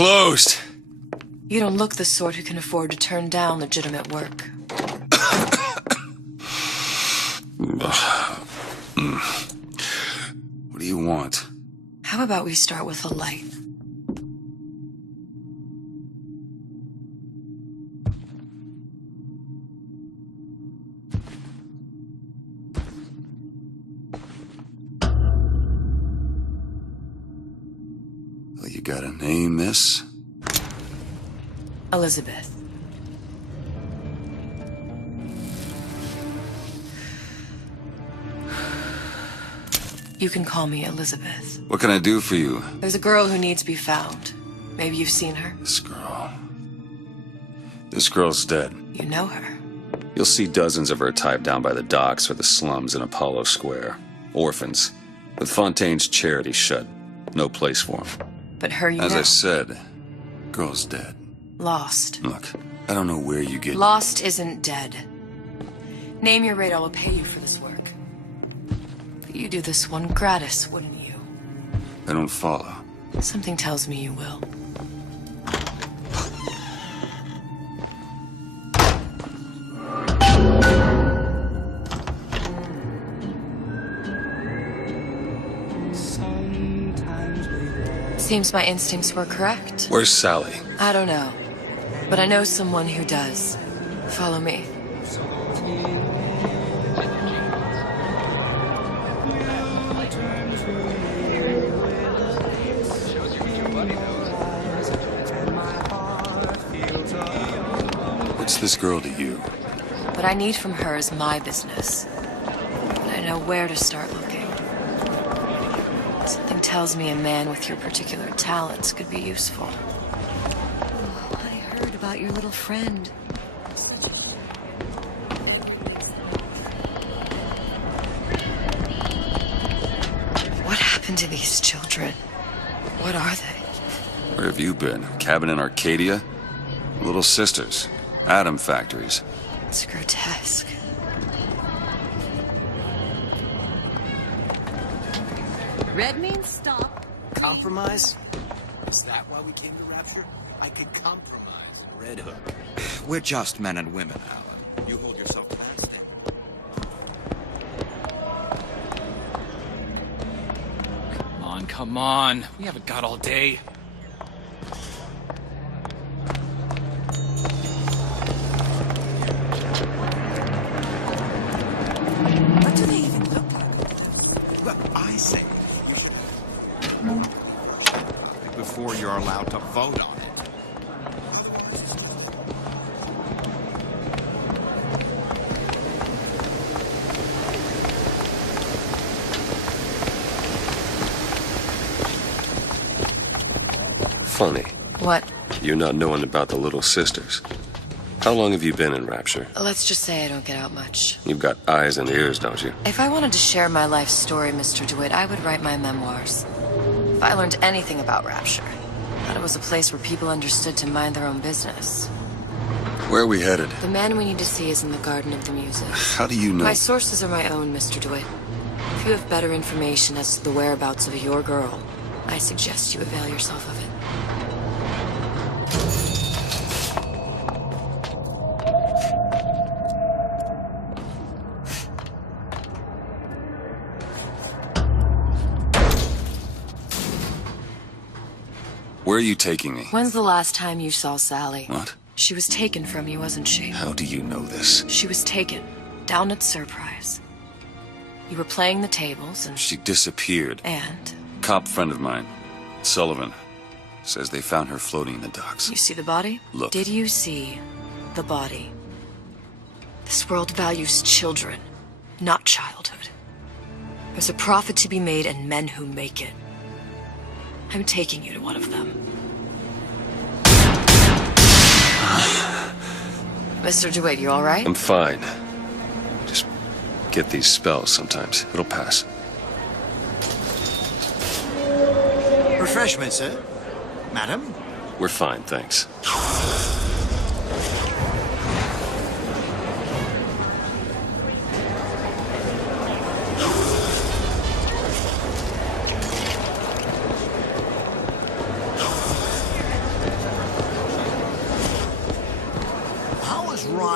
closed. You don't look the sort who can afford to turn down legitimate work. What do you want? How about we start with a light? Well, you got a name, miss? Elizabeth. You can call me Elizabeth. What can I do for you? There's a girl who needs to be found. Maybe you've seen her. This girl. This girl's dead. You know her. You'll see dozens of her tied down by the docks or the slums in Apollo Square. Orphans. With Fontaine's charity shut. No place for them. But her you As know. I said, girl's dead. Lost. Look, I don't know where you get... Lost isn't dead. Name your rate, I will pay you for this work. But you do this one gratis, wouldn't you? I don't follow. Something tells me you will. Seems my instincts were correct. Where's Sally? I don't know. But I know someone who does. Follow me. What's this girl to you? What I need from her is my business. But I know where to start looking. Something tells me a man with your particular talents could be useful. Oh, I heard about your little friend. What happened to these children? What are they? Where have you been? Cabin in Arcadia? Little sisters. Atom factories. It's grotesque. Red means stop. Compromise? Is that why we came to Rapture? I could compromise in Red Hook. We're just men and women, Alan. You hold yourself to that statement. Come on. We haven't got all day. What do they even look like? Look, I say you should... before you're allowed to vote on it. Funny. What? You not knowing about the little sisters. How long have you been in Rapture? Let's just say I don't get out much. You've got eyes and ears, don't you? If I wanted to share my life story, Mr. DeWitt, I would write my memoirs. If I learned anything about Rapture, I thought it was a place where people understood to mind their own business. Where are we headed? The man we need to see is in the Garden of the Muses. How do you know? My sources are my own, Mr. DeWitt. If you have better information as to the whereabouts of your girl, I suggest you avail yourself of it. Where are you taking me? When's the last time you saw Sally? What? She was taken from you, wasn't she? How do you know this? She was taken, down at Surprise. You were playing the tables and... She disappeared. And? Cop friend of mine, Sullivan, says they found her floating in the docks. You see the body? Look. Did you see the body? This world values children, not childhood. There's a profit to be made and men who make it. I'm taking you to one of them. Mr. DeWitt, you all right? I'm fine. Just get these spells sometimes. It'll pass. Refreshment, sir. Madam? We're fine, thanks.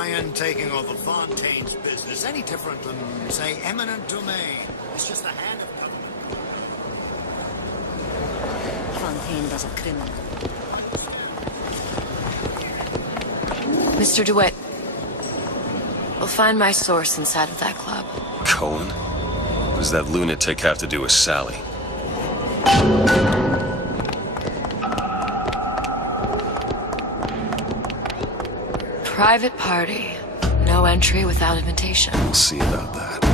Ryan taking over Fontaine's business any different than, say, eminent domain? It's just a hand of... Fontaine was a criminal. Mr. DeWitt, we'll find my source inside of that club. Cohen? What does that lunatic have to do with Sally? Private party. No entry without invitation. We'll see about that.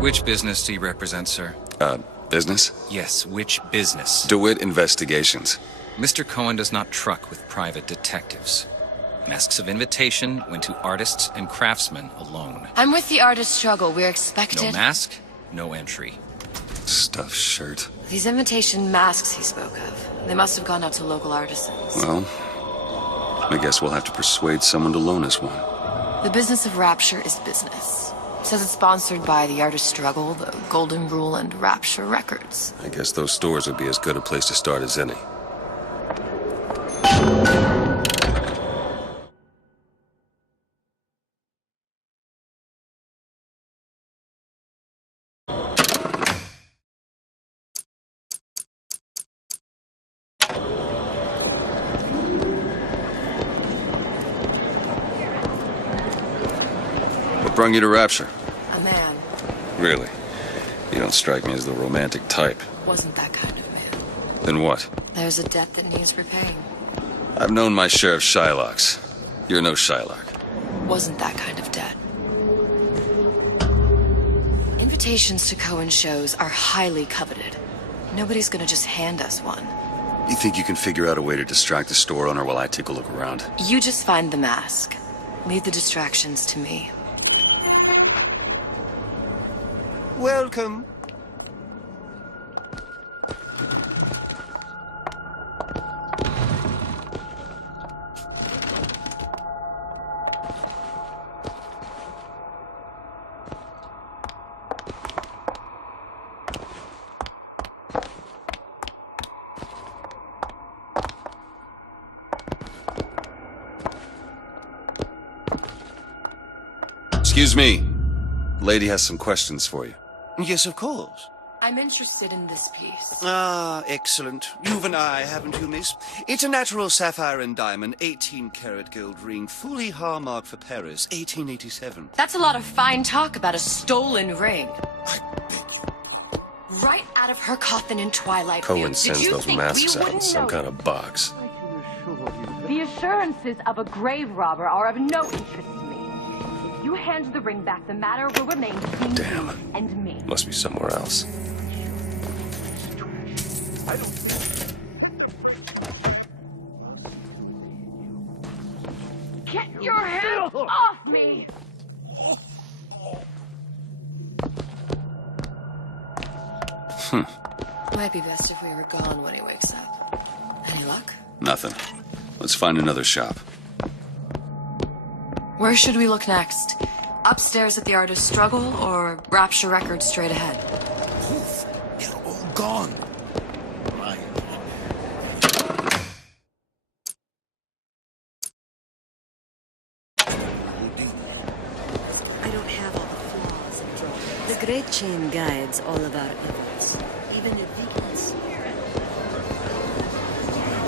Which business do you represent, sir? Business? Yes, which business? DeWitt Investigations. Mr. Cohen does not truck with private detectives. Masks of invitation went to artists and craftsmen alone. I'm with the artist struggle. We're expected... No mask, no entry. Stuffed shirt. These invitation masks he spoke of. They must have gone out to local artisans. Well, I guess we'll have to persuade someone to loan us one. The business of Rapture is business. It says it's sponsored by the Artist Struggle, the Golden Rule, and Rapture Records. I guess those stores would be as good a place to start as any. What brung you to Rapture? A man. Really? You don't strike me as the romantic type. Wasn't that kind of man. Then what? There's a debt that needs repaying. I've known my share of Shylocks. You're no Shylock. Wasn't that kind of debt. Invitations to Cohen shows are highly coveted. Nobody's gonna just hand us one. You think you can figure out a way to distract the store owner while I take a look around? You just find the mask. Leave the distractions to me. Welcome. Excuse me. Lady has some questions for you. Yes, of course. I'm interested in this piece. Ah, excellent. You've an eye, haven't you, miss? It's a natural sapphire and diamond, 18-karat gold ring, fully hallmarked for Paris, 1887. That's a lot of fine talk about a stolen ring. I beg you. Right out of her coffin in Twilight Cohen Fields. Did sends you those think masks we out in wouldn't some know? kind of box. The assurances of a grave robber are of no interest to me. If you hand the ring back, the matter will remain between Damn. you and me. Must be somewhere else. Get your hands off me! Might be best if we were gone when he wakes up. Any luck? Nothing. Let's find another shop. Where should we look next? Upstairs at the Artist Struggle or Rapture Records straight ahead? Poof! They're all gone. Ryan. I don't have all the flaws of drawing. The Great Chain guides all of our efforts, even if vegans.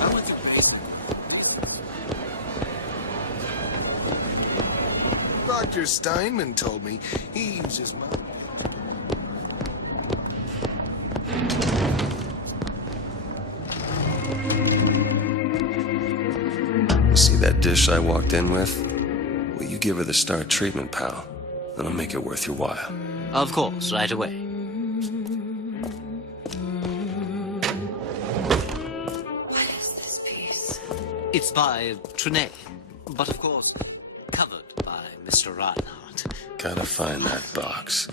I'm with you, please. Dr. Steinman told me he uses mine. See that dish I walked in with? Will you give her the star treatment, pal? That'll make it worth your while. Of course, right away. What is this piece? It's by Trenet, but of course, covered by Mr. Reinhardt. Gotta find that box.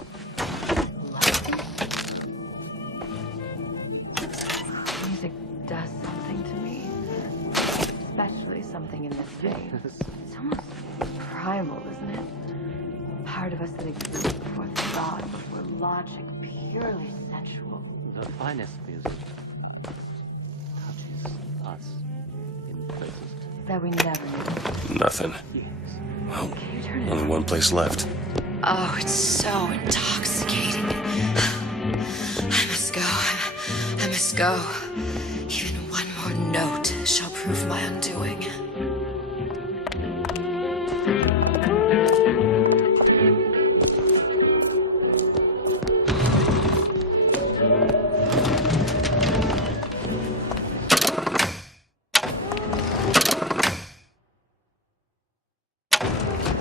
Music does something to me. Especially something in this vein. It's almost primal, isn't it? Part of us that exists before thought, before logic, purely sensual. The finest music touches us in places that we never knew. Nothing. Well, only one place left. Oh, it's so intoxicating. I must go. I must go. Even one more note shall prove my undoing.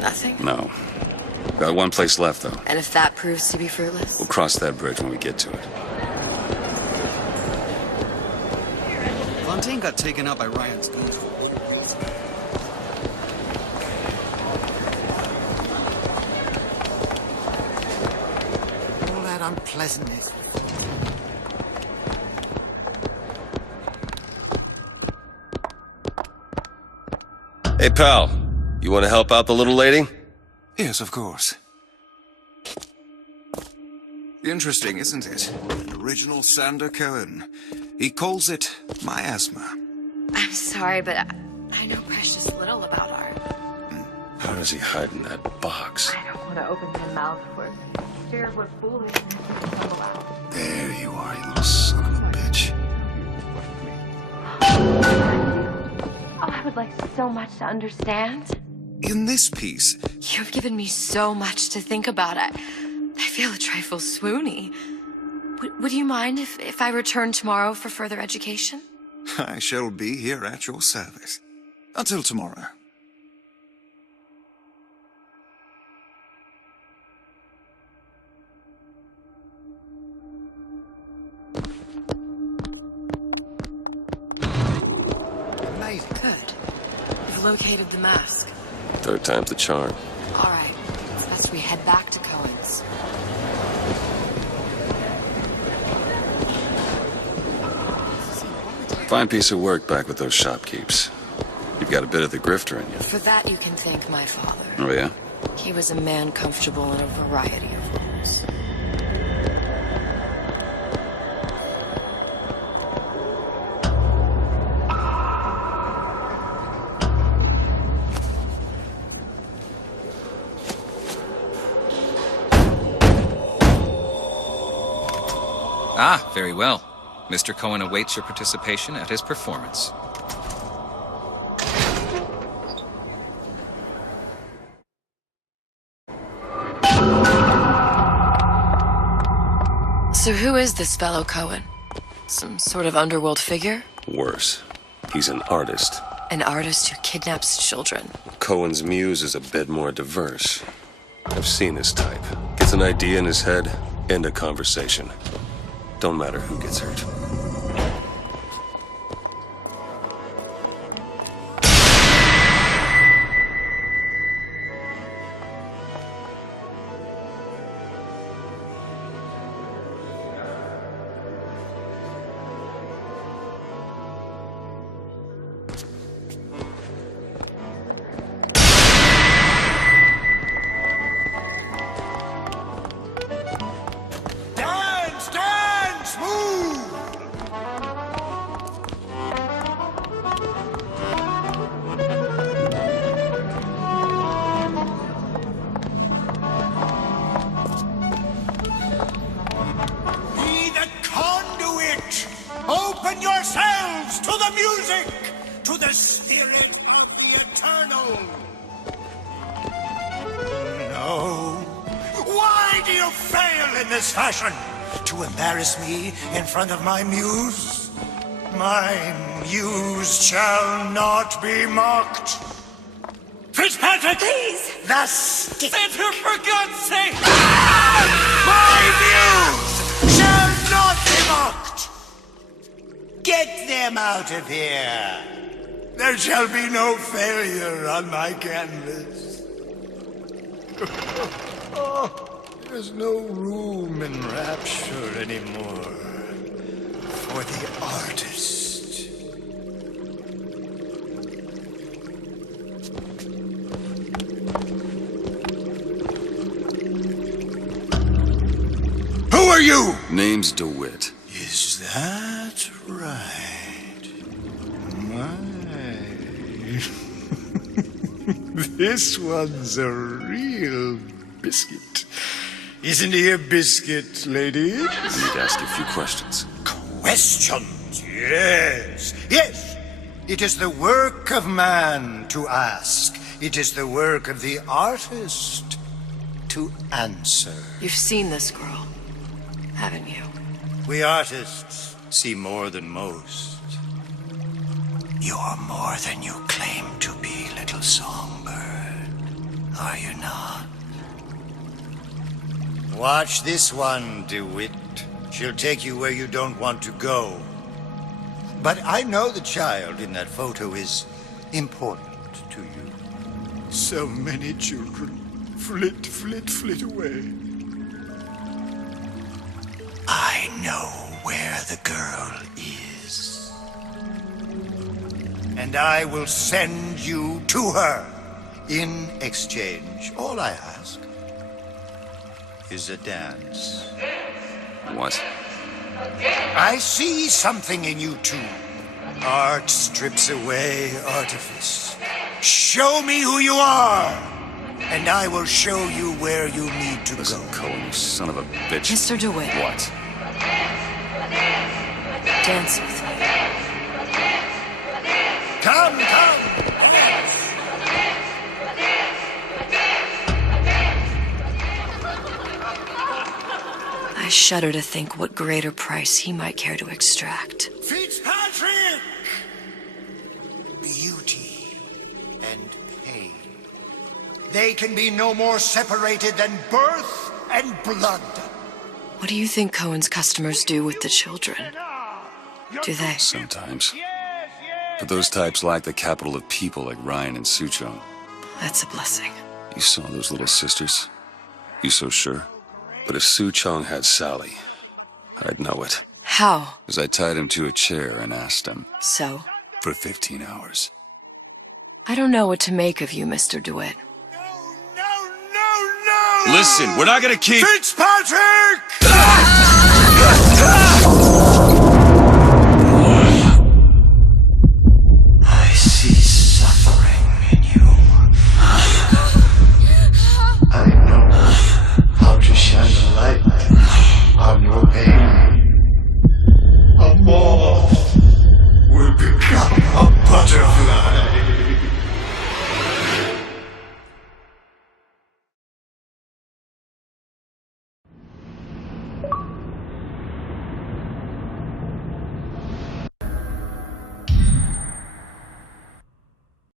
Nothing? No. Got one place left, though. And if that proves to be fruitless? We'll cross that bridge when we get to it. Fontaine got taken out by Ryan's guns. All that unpleasantness. Hey, pal. You want to help out the little lady? Yes, of course. Interesting, isn't it? An original Sander Cohen. He calls it miasma. I'm sorry, but I know precious little about art. How does he hide in that box? I don't want to open my mouth for it. Fears look foolish and stumble out. There you are, you little son of a bitch. Oh, I would like so much to understand. In this piece, You've given me so much to think about. I feel a trifle swoony. Would you mind if I return tomorrow for further education? I shall be here at your service. Until tomorrow. Amazing. Good. We've located the mask. Third time's the charm. All right. It's best we head back to Cohen's. Fine piece of work back with those shopkeeps. You've got a bit of the grifter in you. For that, you can thank my father. Oh, yeah? He was a man comfortable in a variety of roles. Ah, very well. Mr. Cohen awaits your participation at his performance. So who is this fellow Cohen? Some sort of underworld figure? Worse. He's an artist. An artist who kidnaps children. Cohen's muse is a bit more diverse. I've seen this type. Gets an idea in his head, end a conversation. Don't matter who gets hurt. Open yourselves to the music, to the spirit of the eternal. No. Why do you fail in this fashion? To embarrass me in front of my muse? My muse shall not be mocked. Fitzpatrick! Please! The stick! Santa, for God's sake! My muse shall not be mocked! Get them out of here! There shall be no failure on my canvas. Oh, there's no room in Rapture anymore for the artist. Who are you? Name's DeWitt. Is that right? My, This one's a real biscuit. Isn't he a biscuit, lady? I need to ask you a few questions. Questions, yes. Yes, it is the work of man to ask. It is the work of the artist to answer. You've seen this girl, haven't you? We artists see more than most. You're more than you claim to be, little songbird. Are you not? Watch this one, DeWitt. She'll take you where you don't want to go. But I know the child in that photo is important to you. So many children flit, flit, flit away. I know where the girl is. And I will send you to her. In exchange, all I ask is a dance. What? I see something in you two. Art strips away artifice. Show me who you are, and I will show you where you need to Listen, go. Cohen, you son of a bitch. Mr. DeWitt. What? Dance with me. Come, come! I shudder to think what greater price he might care to extract. Fitzpatrick! Beauty and pain. They can be no more separated than birth and blood. What do you think Cohen's customers do with the children? Do they? Sometimes. But those types lack the capital of people like Ryan and Suchong. That's a blessing. You saw those little sisters? You so sure? But if Suchong had Sally, I'd know it. How? Because I tied him to a chair and asked him. So? For 15 hours. I don't know what to make of you, Mr. DeWitt. No! Listen, we're not gonna keep... Fitzpatrick!